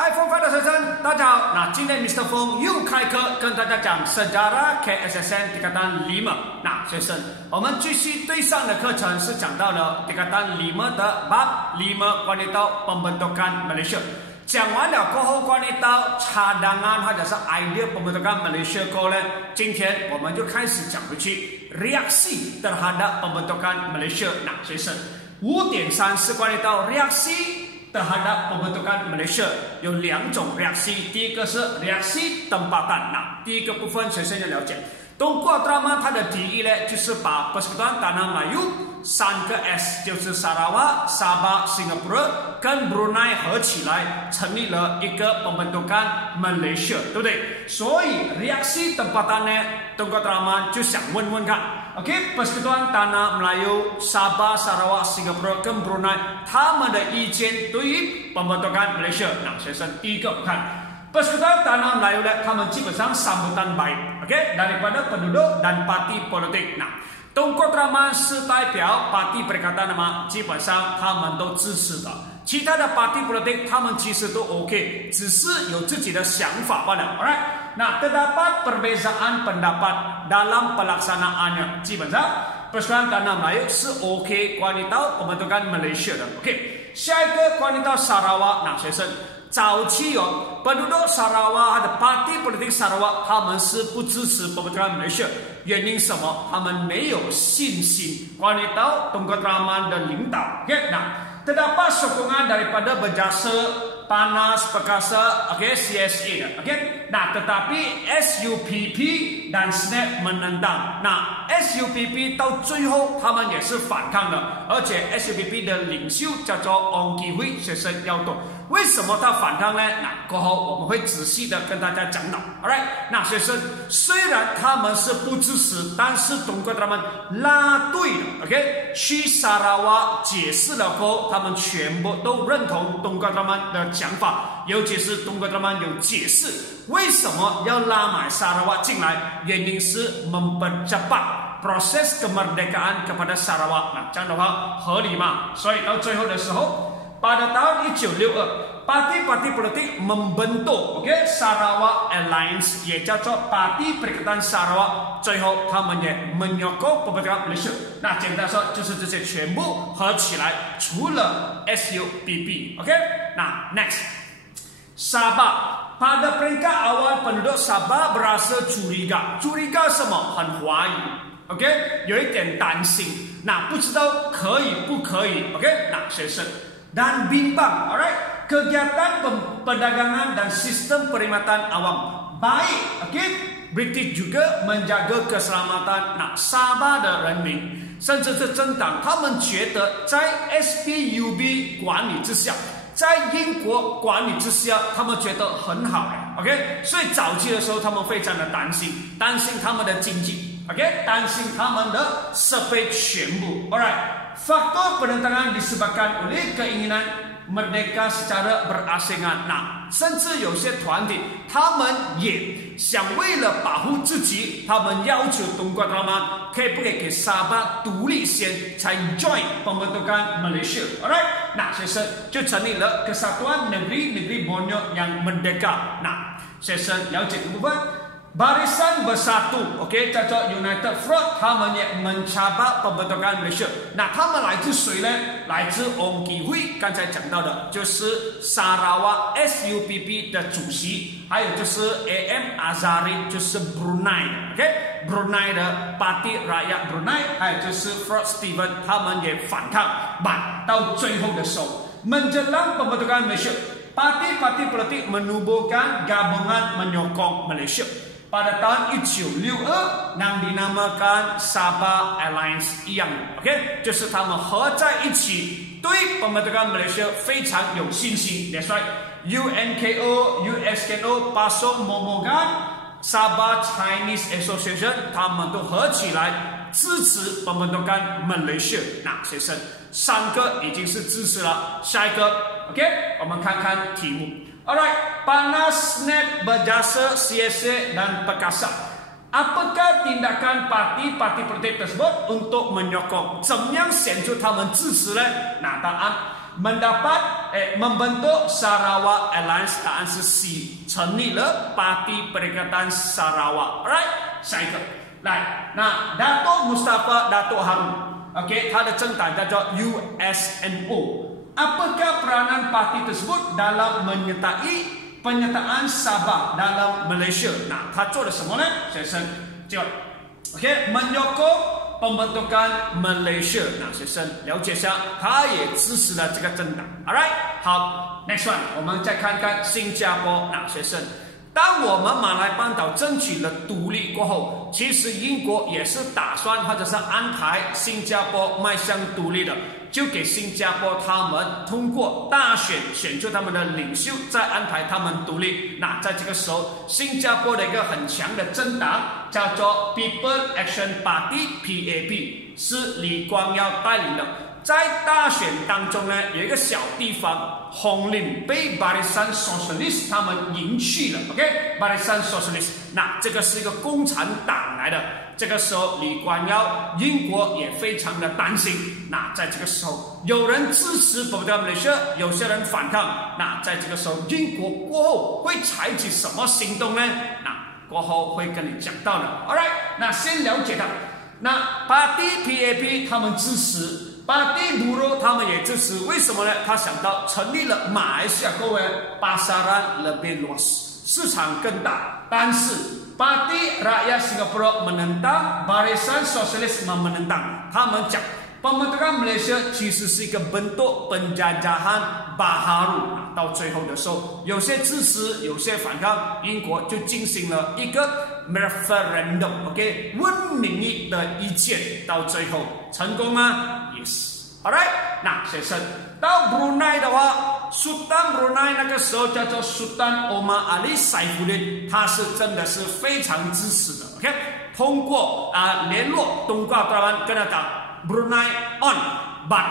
iPhone 5的学生，大家好。那今天 Mr. 风又开课，跟大家讲 Sejarah KSSN Tingkatan 5。那学生，我们继续对上的课程是讲到了 Tingkatan 5的 Bab 5 关于到 pembentukan Malaysia。讲完了过后，关于到cadangan或者是 idea pembentukan Malaysia 过后呢，今天我们就开始讲回去 reaksi terhadap pembentukan Malaysia。那学生，5.3是关于到 reaksi terhadap pembentukan Malaysia 有2种 reaksi， 第一个是 reaksi tempatan。那第一个部分学生要了解，Tunku Abdul Rahman 它的提议呢，就是把 Persekutuan Tanah Melayu 3个 S， 就是 Sarawak、Sabah、Singapura 跟 Brunei 合起来，成立了一个 pembentukan Malaysia， 对不对？所以 reaksi tempatan 呢，Tunku Abdul Rahman 就想问问看。OK， Persekutuan Tanah Melayu, Sabah, Sarawak, Singapura 跟 Brunei 他们的意见对于 pembentukan Malaysia。那学生第一个看 Persekutuan Tanah Melayu 呢，他们基本上sambutan baik，OK daripada penduduk dan parti politik。那Tunku Abdul Rahman 是代表 parti Perikatan 的吗？基本上他们都支持的。其他的 parti politik 他们其实都 OK， 只是有自己的想法罢了。Alright。Nah, terdapat perbezaan pendapat dalam pelaksanaannya. 基本上 Persekutuan Tanah Melayu 是 OK 关于到pembentukan Malaysia 的。OK， 下一个关于到 Sarawak。那学生，早期penduduk Sarawak 和 parti politik Sarawak 他们是不支持pembentukan Malaysia。原因什么？他们没有信心关于到Tunku Abdul Rahman 的领导。OK， nah terdapat sokongan daripada Berjasa Panas Perkasa, okay, CSA, okay. Nah, tetapi SUPP dan SNAP menentang。那 SUPP 到最后他们也是反抗的，而且 SUPP 的领袖叫做 Ong Ki Hui 学生要懂。为什么他反抗呢？那过后我们会仔细的跟大家讲到。Alright， 那学生虽然他们是不支持，但是Tunku Abdul Rahman拉对了 ，OK， 去沙拉瓦解释了过后，他们全部都认同Tunku Abdul Rahman的讲法，尤其是Tunku Abdul Rahman有解释为什么要拉买沙拉瓦进来，原因是mempercepat proses kemerdekaan kepada Sarawak。那这样的话合理嘛？所以到最后的时候。Pada tahun 1962, parti-parti politik membentuk Sarawak Alliance， 也叫做 Parti Perikatan Sarawak。最后他们也menyokong pembentukan Malaysia。那简单说就是这些全部合起来，除了 SUPP。OK， 那 next Sabah。Pada peringkat awal penduduk Sabah berasa curiga 什么？很怀疑。OK， 有一点担心，那不知道可以不可以。OK， 那学生。Dan bimbang, alright, kegiatan perdagangan dan sistem perkhidmatan awam baik, okay, British juga menjaga keselamatan Sabah 的人民，甚至是政党，他们觉得在 SPUB 管理之下，在英国管理之下，他们觉得很好，OK， 所以早期的时候他们非常的担心他们的经济，OK， 担心他们的设备全部 ，alright。Faktor penentangan disebabkan oleh keinginan merdeka secara berasingan。那甚至有些团体，他们也想为了保护自己，他们要求Tunku Abdul Rahman可以不可以给沙巴独立先，才 join pembentukan Malaysia。Alright， 那学生就成立了 Kesatuan Negeri Borneo yang Merdeka。那学生了解这部分。Barisan Bersatu， OK， 叫做 United Front， 他们也mencabar pembentukan Malaysia。那他们来自谁呢？来自 Ong Ki Hui， 刚才讲到的就是 Sarawak SUPP 的主席，还有就是 AM Azari， 就是 Brunei，OK，Brunei 的 Parti Rakyat Brunei， 还有就是 Fred Steven， 他们也反抗，到最后的时候 menjelang pembentukan Malaysia，parti-parti politik menubuhkan gabungan menyokong Malaysia。Pada tahun 1962 yang dinamakan Sabah Alliance，OK， 就是他们合在一起，对pembentukan Malaysia 非常有信心。That's right， UNKO、USKO、Pasong Momogan、Sabah Chinese Association， 他们都合起来支持pembentukan Malaysia。那学生3个已经是支持了，下一个 OK， 我们看看题目。Alright, Panas, SNAP, Berjasa, CSA dan Perkasa. Apakah tindakan parti politik tersebut untuk menyokong？怎么样显出他们支持呢？那答案 membentuk Sarawak Alliance,答案是 C， 成立了Parti Perikatan Sarawak。Alright， 下一个来，那Dato' Mustafa Dato' Harun，OK， 他的政党叫做 USNO。Apakah peranan parti tersebut dalam penyertaan Sabah dalam Malaysia？ 那他做了什么呢？学生，这个 OK， menyokong pembentukan Malaysia。那学生了解一下，他也支持了这个政党。Alright， 好 ，Next one， 我们再看看新加坡。那学生，当我们马来半岛争取了独立过后，其实英国也是打算或者是安排新加坡迈向独立的。就给新加坡他们通过大选选出他们的领袖，再安排他们独立。那在这个时候，新加坡的一个很强的政党叫做 People Action Party（PAP）， 是李光耀带领的。在大选当中呢，有一个小地方红岭被 Barisan Sosialis 他们赢去了。OK，Barisan Sosialis， 那这个是一个共产党来的。这个时候，李光耀英国也非常的担心。那在这个时候，有人支持Pembentukan Malaysia，有些人反抗。那在这个时候，英国过后会采取什么行动呢？那过后会跟你讲到的。Alright， 那先了解到，那Parti PAP 他们支持，Parti Buruh他们也支持。为什么呢？他想到成立了马来西亚过后，pasaran lebih luas， 市场更大，但是Parti Rakyat Singapura menentang， Barisan Sosialis menentang。他们讲，Pembentukan Malaysia 其实是一个bentuk penjajahan baharu。到最后的时候，有些支持，有些反抗，英国就进行了一个 referendum，OK， 问民意的意见，到最后成功吗 ？Yes。Alright， 那学生到 Brunei 的话，Sultan Brunei 那个时候叫做 Sultan Omar Ali Saifuddin， 他是真的是非常支持的。OK， 通过联络东莞台湾跟他讲 Brunei on，but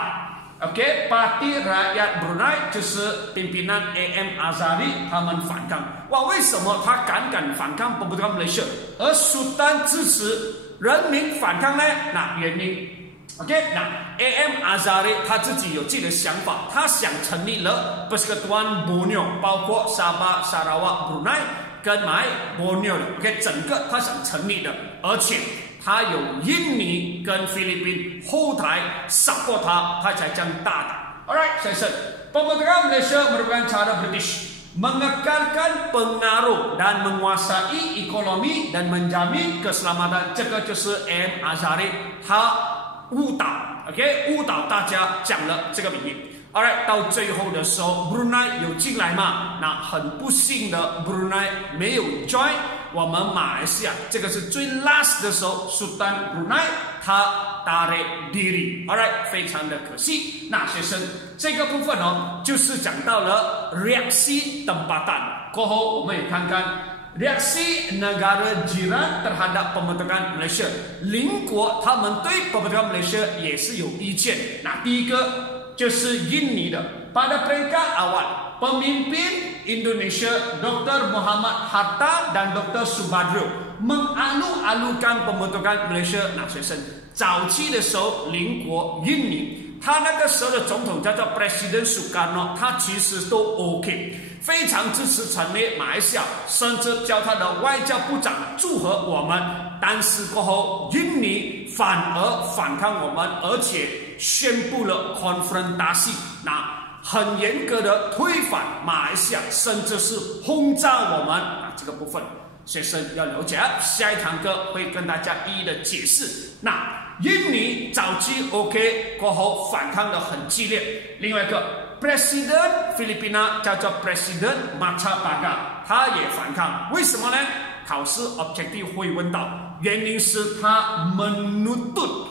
OK Parti Rakyat Brunei 就是pimpinan AM Azhari 他们反抗。哇，为什么他敢反抗Pembentukan Malaysia， 而 Sultan 支持人民反抗呢？那原因。OK， 那 AM Azhari 他自己有自己的想法，他想成立了 Persekutuan Borneo， 包括沙巴、沙拉瓦、Brunei 跟马来 Borneo 的 OK， 整个他想成立的，而且他有印尼跟菲律宾后台 support 他才这样大胆。Alright， 学生 ，Pembentukan Malaysia merupakan cara British mengekalkan pengaruh dan menguasai ekonomi dan menjamin keselamatan， 这个就是 AM Azhari 他误导 ，OK， 误导大家讲了这个名义。Alright， 到最后的时候 ，Brunei 有进来嘛？那很不幸的 ，Brunei 没有 join 我们马来西亚。这个是最 last 的时候 ，Sultan Brunei 他tarik diri。Alright， 非常的可惜。那学生这个部分就是讲到了 reaksi tempatan。过后我们也看看。Reaksi negara jiran terhadap pembentukan Malaysia， 邻国他们对 pembentukan Malaysia 也是有意见。那第一个就是印尼的 ，pada peringkat awal pemimpin Indonesia Dr. Muhammad Hatta dan Dr. Subadro mengalu-alukan pembentukan Malaysia。那学生早期的时候，邻国印尼。他那个时候的总统叫做 Presiden Sukarno， 他其实都 OK， 非常支持成立马来西亚，甚至叫他的外交部长祝贺我们。但是过后，印尼反而反抗我们，而且宣布了 confrontasi， 那很严格的推翻马来西亚，甚至是轰炸我们。这个部分学生要了解，下一堂课会跟大家一一的解释。那印尼早期 OK 过后反抗的很激烈。另外一个 Presiden Filipina 叫做 Presiden Macapagal， 他也反抗。为什么呢？考试 objective 会问到，原因是他 menuntut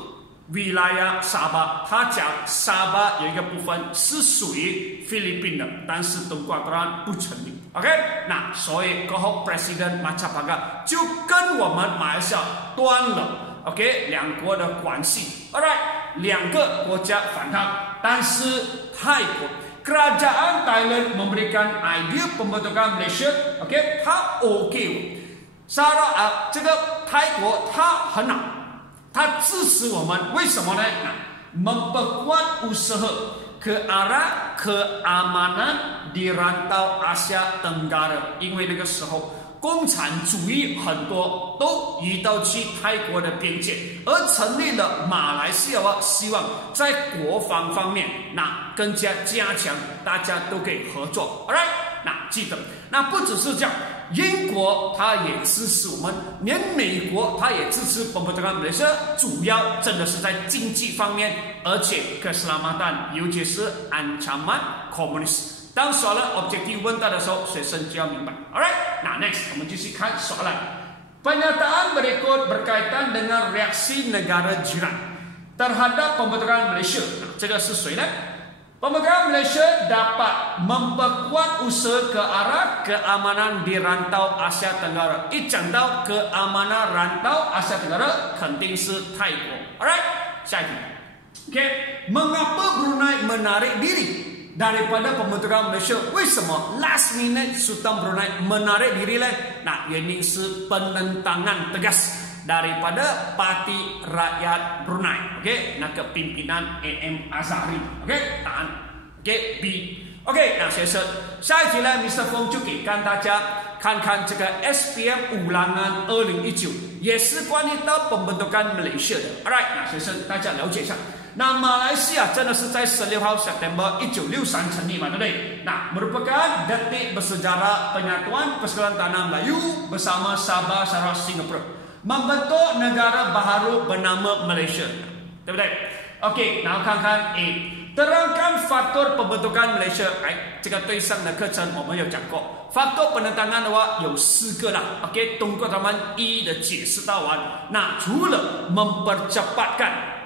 wilayah Sabah， 他讲沙巴有一个部分是属于菲律宾的，但是东莞当然不成立。OK， 那所以过后 Presiden Macapagal 就跟我们马来西亚断了。OK， 两国的关系 ，Alright， 两个国家反抗，但是泰国 Kerajaan Thailand memberikan idea pembentukan Malaysia，OK， 他 OK， 这个泰国他很好，他支持我们，为什么呢？memperkuat usaha ke arah keamanan di rantau Asia Tenggara，因为那个时候共产主义很多都移到去泰国的边界，而成立了马来西亚，希望在国防方面那更加加强，大家都可以合作。Alright， 那记得，那不只是这样。英国他也支持我们，连美国他也支持pembentukan Malaysia， 主要真的是在经济方面，而且keselamatan，尤其是ancaman komunis。当soalan objektif问到的时候，学生就要明白。Alright， 那 next 我们继续看soalan。Pernyataan berikut berkaitan dengan reaksi negara jiran terhadap pembentukan Malaysia。这个是谁呢？Pembentukan Malaysia dapat memperkuat usaha ke arah keamanan di rantau Asia Tenggara。一讲到keamanan rantau Asia Tenggara， 肯定是泰国。Alright， 下一题。Mengapa Brunei menarik diri daripada pembentukan Malaysia？ 为什么 last minute Sultan Brunei menarik diri呢？那原因是penentangan tegas daripada Parti Rakyat Brunei. Okey, nak pimpinan AM Azhari. Okey， 答案 OK B。 OK， 那学生，下一题呢 ，Mr. Fong 就给大家看看这个 SPM Ulangan 2019，也是关于到pembentukan Malaysia 的。Alright， 那学生大家了解一下。那马来西亚真的是在16号 September 1963成立嘛，对不对？那merupakan detik bersejarah penyatuan Persekutuan Tanah Melayu bersama Sabah, Sarawak, Singapura membentuk negara baharu bernama Malaysia， 对不对 ？OK， 然后看看 A， terangkan faktor pembentukan Malaysia。哎，这个对上的课程我们有讲过，faktor penentangan的话有4个啦。OK， 通过他们一一的解释到完。那除了 mempercepatkan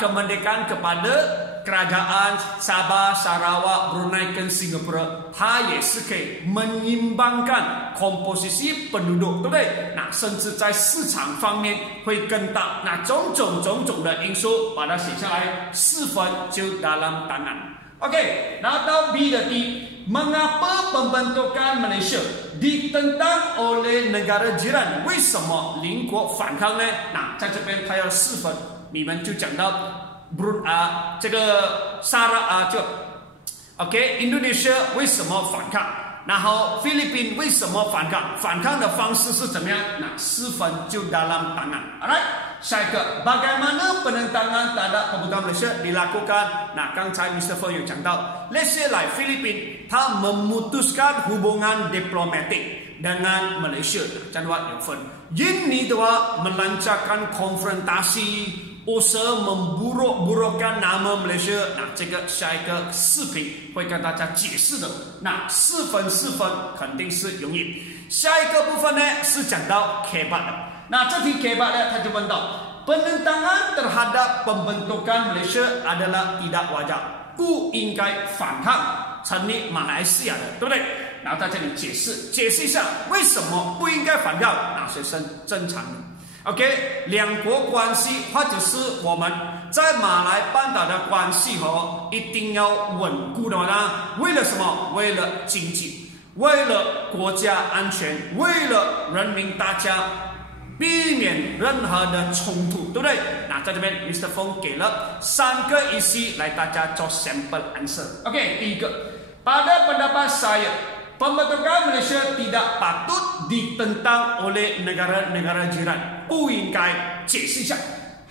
kemerdekaan kepada kerajaan Sabah, Sarawak, Brunei 跟 Singapura， 它也是可以menyeimbangkan komposisi penduduk， 对不对？那甚至在市场方面会更大。那种种的因素，把它写下来，4分就dalam tangan。OK， 然后到 B 的 D，mengapa pembentukan Malaysia ditentang oleh negara jiran？ 为什么邻国反抗呢？那在这边它要4分。你们就讲到这个就 Indonesia 为什么反抗，然后菲律宾为什么反抗，反抗的方式是怎么样？那4分就dalam tangan。 Alright， 下一个 bagaimana penentangan terhadap pembentukan Malaysia dilakukan？ 那刚才 Mr. Fong 有讲到 let's say like 菲律宾他memutuskan hubungan diplomatik dengan Malaysia， jangan lupa有分。Ini的话 melancarkan konfrontasi， usaha memburuk-burukkan nama Malaysia。 那这个下一个视频会跟大家解释的。那4分肯定是容易。下一个部分呢是讲到 K8 的。那这题 K8 呢，他就问到 penentangan terhadap pembentukan Malaysia adalah tidak wajar， 不应该反抗成立马来西亚的，对不对？然后在这里解释一下为什么不应该反抗。那学生正常的。OK， 两国关系或者是我们在马来半岛的关系一定要稳固的呢？为了什么？为了经济，为了国家安全，为了人民大家避免任何的冲突，对不对？那在这边 Mr. Fong 给了3个isi来大家做 sample answer。OK， 第一个 pada pendapat saya。Pembentukan Malaysia tidak patut ditentang oleh negara-negara jiran， 不应该。解释一下，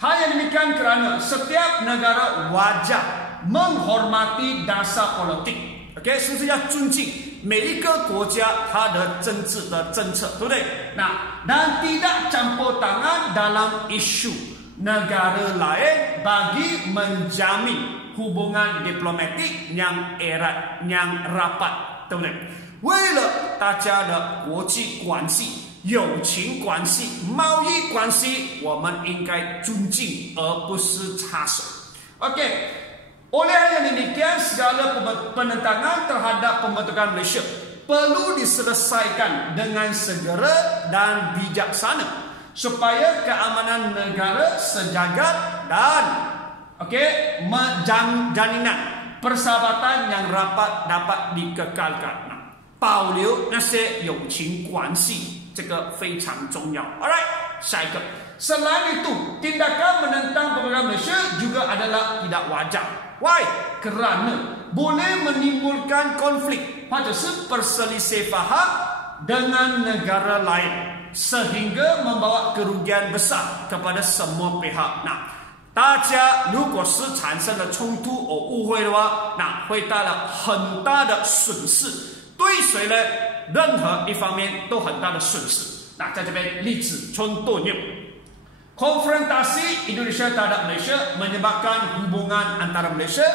hal yang demikian kerana setiap negara wajib menghormati dasar politik。 OK， 是不是要尊敬每一个国家它的政治的政策，对不对？那 dan tidak campur tangan dalam isu negara lain bagi menjamin hubungan diplomatik yang erat, yang rapat， 对不对？为了大家的国际关系、友情关系、贸易关系，我们应该尊敬而不是插手。OK， oleh yang demikian segala penentangan terhadap pembentukan Malaysia perlu diselesaikan dengan segera dan bijaksana supaya keamanan negara sejagat dan jaminan persahabatan yang rapat dapat dikekalkan。保留那些友情关系，这个非常重要。Alright， 下一个。Selain itu, tindakan menentang pembentukan Malaysia juga adalah tidak wajar Why? Kerana boleh menimbulkan konflik或者是 perselisih faham dengan negara lain sehingga membawa kerugian besar kepada semua pihak。大家如果是产生了冲突或误会的话，那会带来很大的损失，对谁呢？任何一方面都很大的损失。那在这边例子 contohnya konfrontasi Indonesia terhadap Malaysia menyebabkan hubungan antara Malaysia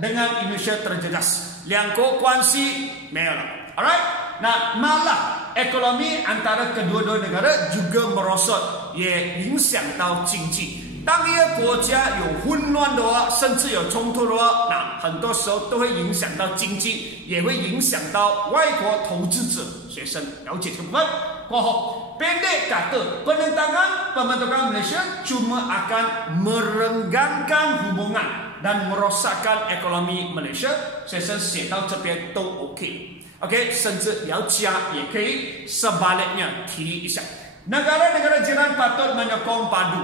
dengan Indonesia terjejas，两国关系没有了。Alright， 那malah ekonomi antara kedua-dua negara juga merosot，也影响到经济。当一个国家有混乱的话，甚至有冲突的话，那很多时候都会影响到经济，也会影响到外国投资者。学生了解这个部分过后，pendek kata penentangan pembentukan Malaysia cuma akan merenggangkan hubungan dan merosakkan ekonomi Malaysia。学生写到这边都 OK， 甚至要加也可以 sebaliknya 提一下。Negara-negara jiran patut menyokong padu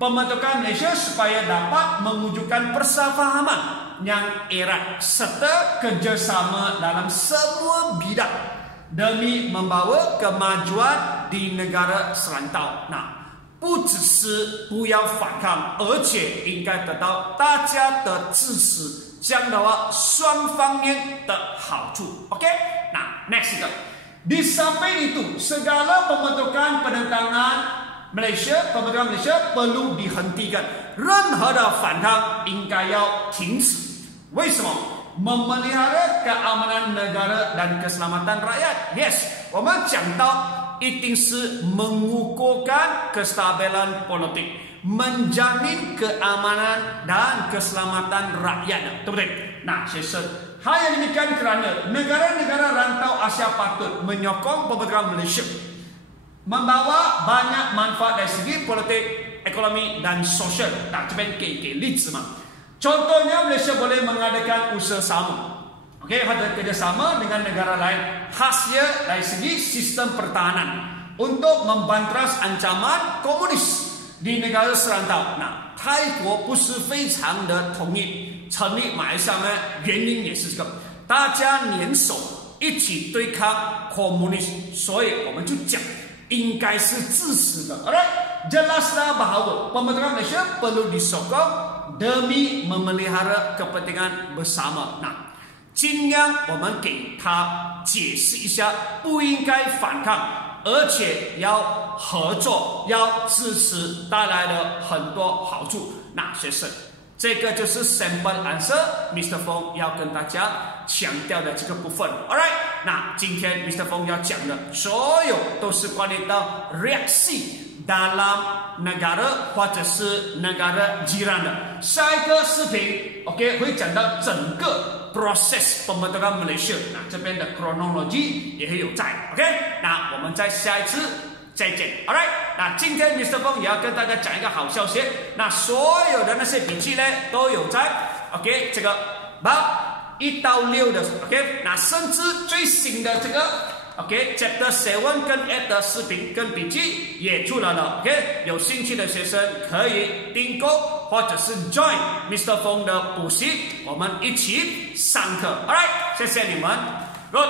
pembentukan Malaysia supaya dapat mewujudkan persefahaman yang erat serta kerjasama dalam semua bidang demi membawa kemajuan di negara serantau。不只是不要反抗，而且应该得到大家的支持，这样的话双方面的好处。OK， next 一个 di samping itu segala pembentukan penentangan pembentukan Malaysia perlu dihentikan，任何的反抗应该要停止。为什么？memelihara keamanan negara dan keselamatan rakyat。 Yes， 我们讲到一定是 mengukuhkan kestabilan politik， menjamin keamanan dan keselamatan rakyat， 对不对？学生hal yang demikian kerana negara-negara rantau Asia patut menyokong pembentukan Malaysia membawa banyak manfaat dari segi politik, ekonomi dan sosial。这边给例子嘛。Contohnya Malaysia boleh mengadakan usaha sama， 或者kerjasama dengan negara lain khasnya dari segi sistem pertahanan untuk membantras ancaman komunis di negara serantau。泰国不是非常的同意成立马来西亚的原因也是这个，大家联手一起对抗 komunis， 所以我们就讲应该是支持的。Alright， jelaslah bahawa pembentukan Malaysia perlu disokong demi memelihara kepentingan bersama。尽量我们给他解释一下，不应该反抗，而且要合作，要支持，带来了很多好处。学生，这个就是 sample answer Mr. Fong 要跟大家强调的这个部分。Alright， 今天 Mr. Fong 要讲的所有都是关于到 reaksi dalam negara 或者是 negara jiran 的。下一个视频 会讲到整个 proses pembentukan Malaysia， 这边的 chronology 也会有在。我们在下一次再见。Alright， 今天 Mr. Fong 也要跟大家讲一个好消息，所有的那些笔记呢都有在这个1到6的甚至最新的这个chapter 7跟8的视频跟笔记也出来了。有兴趣的学生可以订购或者是 join Mr. Fong 的补习，我们一起上课。Alright， 谢谢你们。Good。